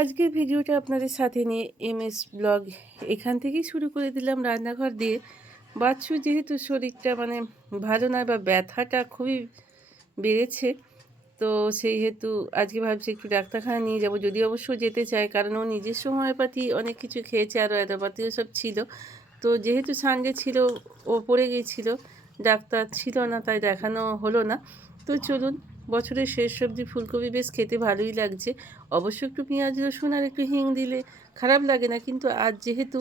আজকের ভিডিওটা আপনাদের সাথে নিয়ে এম এস ব্লগ এখান থেকেই শুরু করে দিলাম রান্নাঘর দিয়ে। বাচ্চু যেহেতু শরীরটা মানে ভালো নয় বা ব্যথাটা খুবই বেড়েছে, তো সেই হেতু আজকে ভাবছি একটু ডাক্তারখানা নিয়ে যাব। যদি অবশ্য যেতে চায়, কারণ ও নিজস্ব হোমিওপ্যাথি অনেক কিছু খেয়েছে, আরও অ্যালোপ্যাথিও সব ছিল। তো যেহেতু সানডে ছিল, ও পড়ে গিয়েছিল, ডাক্তার ছিল না, তাই দেখানো হলো না। তো চলুন বছরের শেষ সবজি ফুলকপি বেশ খেতে ভালোই লাগছে। অবশ্য একটু পেঁয়াজ, রসুন আর একটু হিং দিলে খারাপ লাগে না, কিন্তু আজ যেহেতু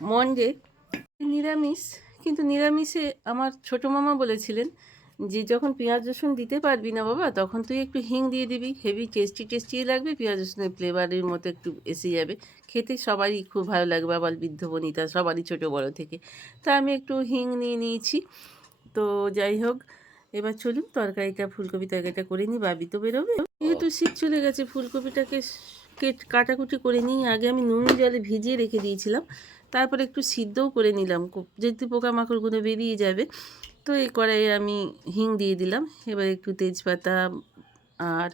মন্ডে, নিরামিষ, কিন্তু নিরামিষে আমার ছোটো মামা বলেছিলেন যে, যখন পেঁয়াজ, রসুন দিতে পারবি না বাবা, তখন তুই একটু হিং দিয়ে দিবি, হেভি টেস্টি টেস্টি লাগবে, পেঁয়াজ, রসুনের ফ্লেভারের মতো একটু এসে যাবে। খেতে সবারই খুব ভালো লাগবে আবার বৃদ্ধ, বনিতা, সবারই ছোটো বড় থেকে। তা আমি একটু হিং নিয়ে নিয়েছি। তো যাই হোক এবার চলুন তরকারিটা ফুলকপি তরকারিটা করে নিই বাবি তো বেরোবে। যেহেতু শীত চলে গেছে ফুলকপিটাকে কেট কাটাকুটি করে নিই। আগে আমি নুন জলে ভিজিয়ে রেখে দিয়েছিলাম। তারপরে একটু সিদ্ধও করে নিলাম। যেহেতু পোকামাকড়গুলো বেরিয়ে যাবে তো এই কড়াইয়ে আমি হিং দিয়ে দিলাম। এবার একটু তেজপাতা আর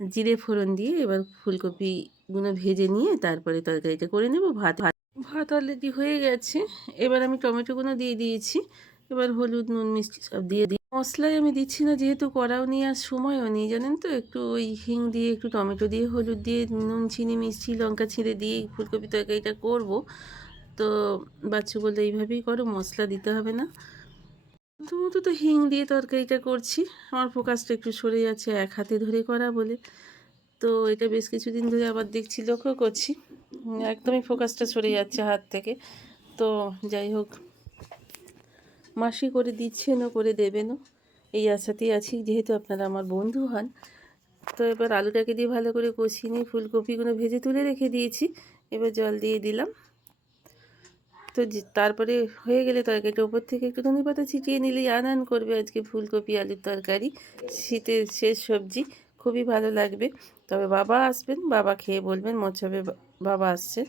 জিরে ফোড়ন দিয়ে এবার ফুলকপিগুলো ভেজে নিয়ে তারপরে তরকারিটা করে নেব। ভাত ভাত ভাত অলরেডি হয়ে গেছে। এবার আমি টমেটোগুলো দিয়ে দিয়েছি। এবার হলুদ, নুন, মিষ্টি সব দিয়ে দিই। মশলাই আমি দিচ্ছি না, যেহেতু কড়াও নিয়ে আর সময়ও নেই, জানেন তো? একটু ওই হিং দিয়ে, একটু টমেটো দিয়ে, হলুদ দিয়ে, নুন, চিনি, মিষ্টি, লঙ্কা ছিঁড়ে দিয়ে, ফুলকপি তরকারিটা করব। তো বাচ্চু বলতে এইভাবেই করো, মশলা দিতে হবে না। প্রথমত তো হিং দিয়ে তরকারিটা করছি। আমার ফোকাসটা একটু সরে যাচ্ছে এক হাতে ধরে করা বলে। তো এটা বেশ কিছুদিন ধরে আবার দেখছি, লক্ষ্য করছি। একদমই ফোকাসটা সরে যাচ্ছে হাত থেকে। তো যাই হোক মাসি করে দিচ্ছেনও করে দেবেনও এই আশাতেই আছি, যেহেতু আপনারা আমার বন্ধু হন। তো এবার আলুটাকে দিয়ে ভালো করে কষিয়ে নিয়ে ফুলকপিগুলো ভেজে তুলে রেখে দিয়েছি। এবার জল দিয়ে দিলাম। তো তারপরে হয়ে গেলে তরকারিটা ওপর থেকে একটু ধনে পাতা ছিটিয়ে নিলেই আনান করবে আজকে ফুলকপি, আলুর তরকারি, শীতের শেষ সবজি। খুবই ভালো লাগবে। তবে বাবা আসবেন, বাবা খেয়ে বলবেন মোছাবে বাবা আসছে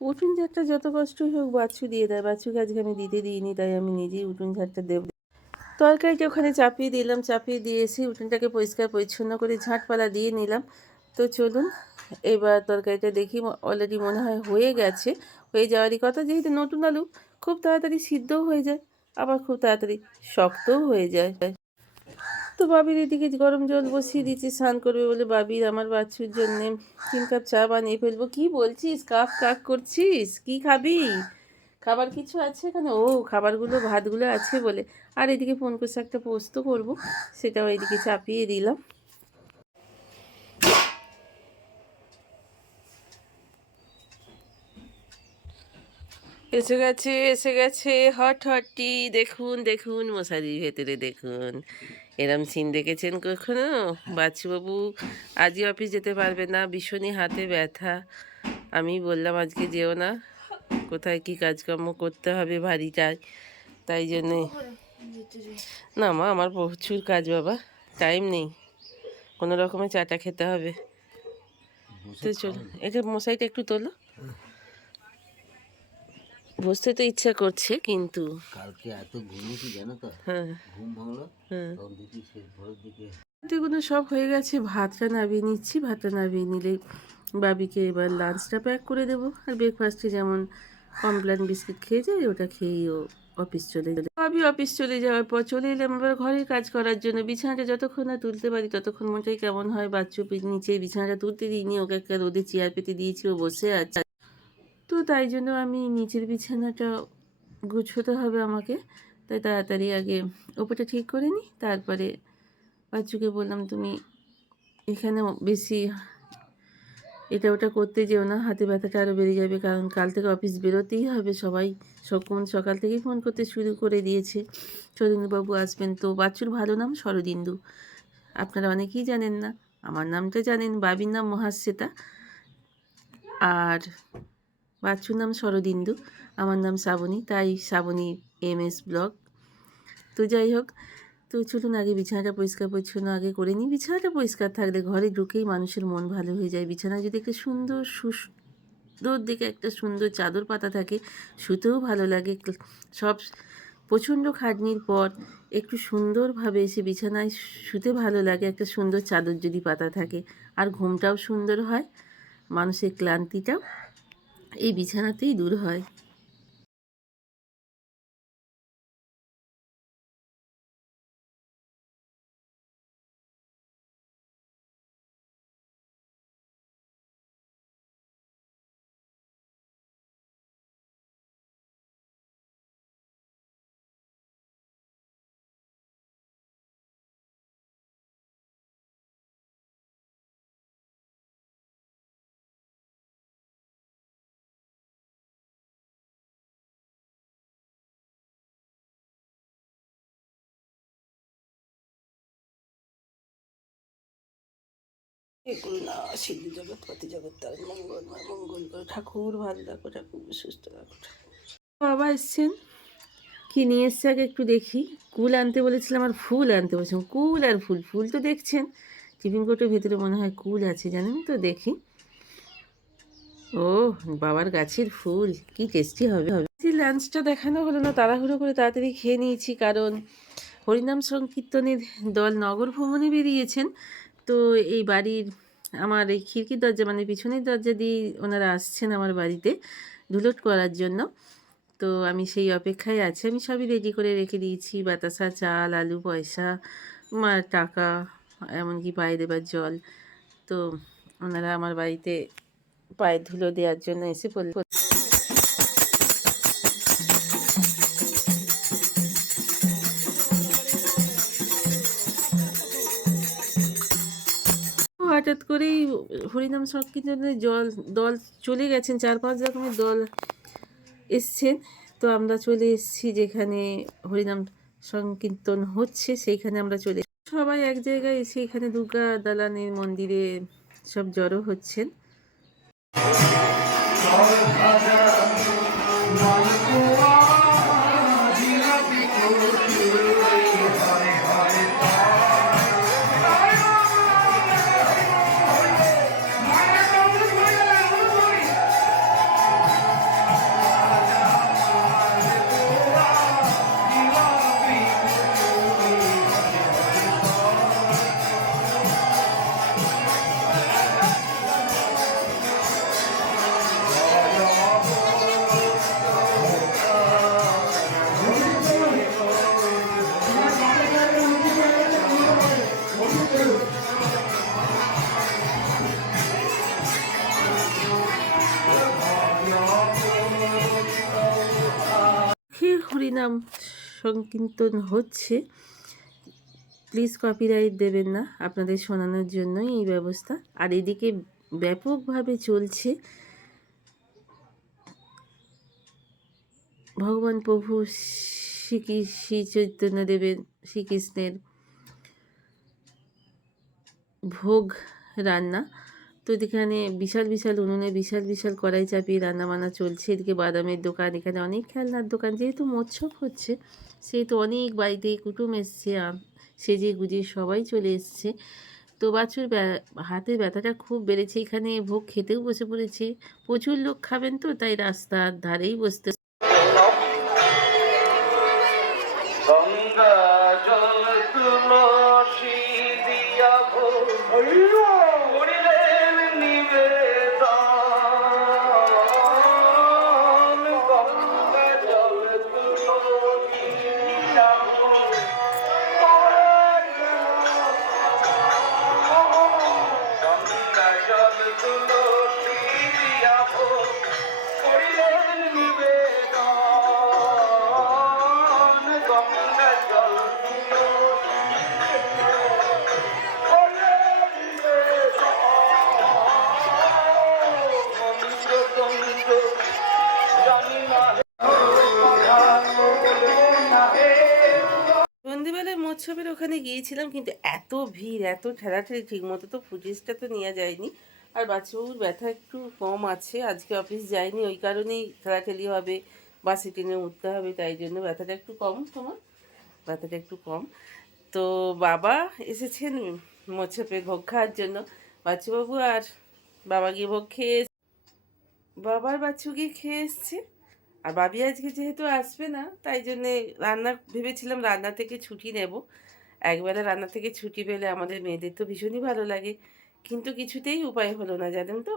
উঠুন ঝাড়টা যত কষ্টই হোক, বাছু দিয়ে দেয়। বাছুকে আজকে আমি দিতে দিইনি, তাই আমি নিজেই উঠুন ঝাড়টা দেব। তরকারিটা ওখানে চাপিয়ে দিলাম, চাপিয়ে দিয়ে এসে উঠোনটাকে পরিষ্কার পরিচ্ছন্ন করে ঝাঁটপালা দিয়ে নিলাম। তো চলুন, এবার তরকারিটা দেখি অলরেডি মনে হয় হয়ে গেছে। হয়ে যাওয়ারই কথা, যেহেতু নতুন আলু, খুব তাড়াতাড়ি সিদ্ধও হয়ে যায়, আবার খুব তাড়াতাড়ি শক্তও হয়ে যায়। তো বাবির এদিকে গরম জল বসিয়ে দিচ্ছি, স্নান করবে বলে বাবির আমার বাচ্চুর জন্যে তিন কাপ চা বানিয়ে ফেলব। কি বলছিস? কাপ কাক করছিস? কি খাবি? খাবার কিছু আছে এখানে? ও, খাবারগুলো, ভাতগুলো আছে বলে। আর এদিকে ফোন করছে একটা পোস্ত করব, সেটাও এদিকে চাপিয়ে দিলাম। এসে গেছে এসে গেছে, হট হটটি, দেখুন দেখুন, মশারির ভেতরে দেখুন। এরম সিন দেখেছেন কখনো? বাচ্চুবাবু আজই অফিস যেতে পারবে না ভীষণই হাতে ব্যথা। আমি বললাম আজকে যেও না। কোথায় কি কাজকর্ম করতে হবে ভারীটায় তাই জন্যে না মা আমার প্রচুর কাজ বাবা টাইম নেই। কোনো রকমে চাটা খেতে হবে। তো চলো এটা মশাইটা একটু তোলো। বসতে তো ইচ্ছা করছে কিন্তু কালকে এত ঘুমিয়েছি জানো তো? হ্যাঁ। ঘুম ভাঙলো হ্যাঁ। তখন দেখি শেষ ভোরের দিকে। এগুলো সব হয়ে গেছে ভাতটা নামিয়ে নিচ্ছি ভাতটা নামিয়ে নিলে বাবিকে এবার লাঞ্চটা প্যাক করে দেবো। আর ব্রেকফাস্টে যেমন কমপ্লেন বিস্কিট খেয়ে যায় ওটা খেয়েই ও অফিস চলে যাবে বাবি অফিস চলে যাওয়ার পর চলে এলাম আবার ঘরের কাজ করার জন্য। বিছানাটা যতক্ষণ না তুলতে পারি ততক্ষণ মনটাই কেমন হয় বাচ্চু পি- নিচে বিছানাটা তুলতে দিইনি ওকে একটা রোদে চেয়ার পেতে দিয়েছি ও বসে আছে। তো তাই জন্য আমি নিচের বিছানাটা গুছোতে হবে আমাকে। তাই তাড়াতাড়ি আগে ওপরটা ঠিক করে নিই, তারপরে বাচ্চুকে বললাম, তুমি এখানে বেশি এটা ওটা করতে যেও না, হাতে ব্যথাটা আরও বেড়ে যাবে, কারণ কাল থেকে অফিস বেরোতেই হবে সবাই। সকল সকাল থেকেই ফোন করতে শুরু করে দিয়েছে। শরদিন্দুবাবু আসবেন তো, বাচ্চুর ভালো নাম শরদিন্দু। আপনারা অনেকেই জানেন না, আমার নামটা জানেন, বাবির নাম মহাশ্বেতা। আর বাচ্চুর নাম শরদিন্দু, আমার নাম শ্রাবণী, তাই শ্রাবণী এম এস ব্লগ। তো যাই হোক, তো চলুন আগে বিছানাটা পরিষ্কার পরিচ্ছন্ন আগে করে নিই। বিছানাটা পরিষ্কার থাকলে ঘরে ঢুকেই মানুষের মন ভালো হয়ে যায়। বিছানা যদি একটা সুন্দর সুন্দর দিকে একটা সুন্দর চাদর পাতা থাকে, শুতেও ভালো লাগে। সব প্রচণ্ড খাটনির পর একটু সুন্দরভাবে এসে বিছানায় শুতে ভালো লাগে। একটা সুন্দর চাদর যদি পাতা থাকে, আর ঘুমটাও সুন্দর হয়, মানুষের ক্লান্তিটা এই বিছানাতেই দূর হয়। না সিদ্ধি জগৎপতি জগৎ তার মঙ্গলময় মঙ্গল করে। ঠাকুর ভালো রাখো ঠাকুর সুস্থ রাখো বাবা এসছেন। কি নিয়ে এসছে আগে একটু দেখি। কুল আনতে বলেছিলাম আর ফুল আনতে বলেছিলাম। কুল আর ফুল ফুল তো দেখছেন। টিফিন কোটের ভেতরে মনে হয় কুল আছে, জানেন তো, দেখি। ও, বাবার গাছের ফুল, কি টেস্টি হবে। হবে লাঞ্চটা দেখানো হলো না, তাড়াহুড়ো করে তাড়াতাড়ি খেয়ে নিয়েছি, কারণ হরিনাম সংকীর্তনের দল নগর ভ্রমণে বেরিয়েছেন। তো এই বাড়ির আমার এই খিড়কির দরজা মানে পিছনের দরজা দিয়ে ওনারা আসছেন আমার বাড়িতে ধুলট করার জন্য। তো আমি সেই অপেক্ষায় আছি। আমি সবই রেডি করে রেখে দিয়েছি। বাতাসা, চাল, আলু, পয়সা, মা, টাকা, এমনকি পায়ে দেবার জল। তো ওনারা আমার বাড়িতে পায়ের ধুলো দেওয়ার জন্য এসে পড়ল। হঠাৎ করেই হরিনাম সংকীর্তনের জল, দল চলে গেছেন, চার পাঁচ রকমের দল এসছেন। তো আমরা চলে এসেছি যেখানে হরিনাম সংকীর্তন হচ্ছে, সেইখানে আমরা চলে সবাই এক জায়গায় এসে এখানে দুর্গা দালানের মন্দিরে সব জড়ো হচ্ছেন। হরিনাম সংকীর্তন হচ্ছে প্লিজ কপিরাইট দেবেন না, আপনাদের শোনানোর জন্যই এই ব্যবস্থা। আর এদিকে ব্যাপকভাবে চলছে ভগবান প্রভু শ্রী শ্রী চৈতন্যদেবের শ্রীকৃষ্ণের ভোগ রান্না। তো এখানে বিশাল বিশাল উনুনে বিশাল বিশাল কড়াই চাপিয়ে রান্নাবান্না চলছে। এদিকে বাদামের দোকান, এখানে অনেক খেলনার দোকান। যেহেতু মৎসব হচ্ছে, সেহেতু অনেক বাড়িতে কুটুম এসছে সেজে গুজে সবাই চলে এসছে। তো বাছুর হাতের ব্যথাটা খুব বেড়েছে। এখানে ভোগ খেতেও বসে পড়েছে। প্রচুর লোক খাবেন তো, তাই রাস্তার ধারেই বসতে গিয়েছিলাম, কিন্তু এত ভিড়, এত ঠেলাঠেলি ঠিক মতো তো ফুটেজটা তো নেওয়া যায়নি। আর বাচ্চাবুর ব্যথা একটু কম আছে, আজকে অফিস যায়নি, ওই কারণেই ঠেলাঠেলি হবে বাসে ট্রেনে উঠতে হবে, তাই জন্য ব্যথাটা একটু কম তোমার, ব্যথাটা একটু কম। তো বাবা এসেছেন মৎসবে ভোগ খাওয়ার জন্য। বাচ্চুবাবু আর বাবা গিয়ে ভোগ খেয়ে বাবার বাচ্চু গিয়ে খেয়ে এসছে। আর বাবি আজকে যেহেতু আসবে না, তাই জন্যে রান্না ভেবেছিলাম রান্না থেকে ছুটি নেব। একবেলা রান্না থেকে ছুটি পেলে আমাদের মেয়েদের তো ভীষণই ভালো লাগে। কিন্তু কিছুতেই উপায় হলো না, জানেন তো?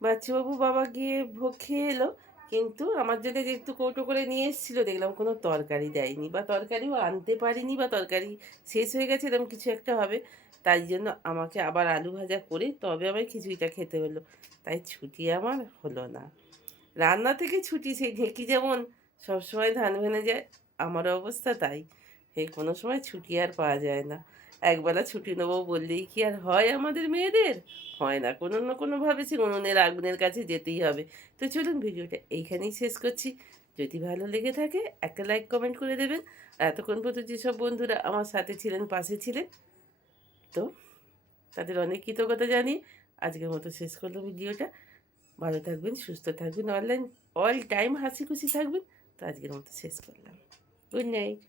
বাচ্চাবাবু বাবা গিয়ে ভোগ খেয়ে এলো, কিন্তু আমার জন্য যে একটু কৌটো করে নিয়ে এসেছিল, দেখলাম কোনো তরকারি দেয়নি বা তরকারিও আনতে পারিনি বা তরকারি শেষ হয়ে গেছে, এরকম কিছু একটা হবে। তাই জন্য আমাকে আবার আলু ভাজা করে তবে আমার খিচুড়িটা খেতে হলো। তাই ছুটি আমার হলো না। রান্না থেকে ছুটি, সেই ঢেঁকি যেমন সবসময় ধান ভেনে যায়, আমারও অবস্থা তাই। এই কোনো সময় ছুটি আর পাওয়া যায় না। একবেলা ছুটি নেব বললেই কি আর হয় আমাদের মেয়েদের? হয় না, কোনো না কোনোভাবে সে উনুনের, আগুনের কাছে যেতেই হবে। তো চলুন ভিডিওটা এইখানেই শেষ করছি। যদি ভালো লেগে থাকে, একটা লাইক কমেন্ট করে দেবেন। আর এতক্ষণ পর্যন্ত যেসব বন্ধুরা আমার সাথে ছিলেন, পাশে ছিলেন, তো তাদের অনেক কৃতজ্ঞতা জানিয়ে আজকের মতো শেষ করল ভিডিওটা। ভালো থাকবেন, সুস্থ থাকবেন অনলাইন অল টাইম হাসি খুশি থাকবেন। তো আজকের মতো শেষ করলাম। Good night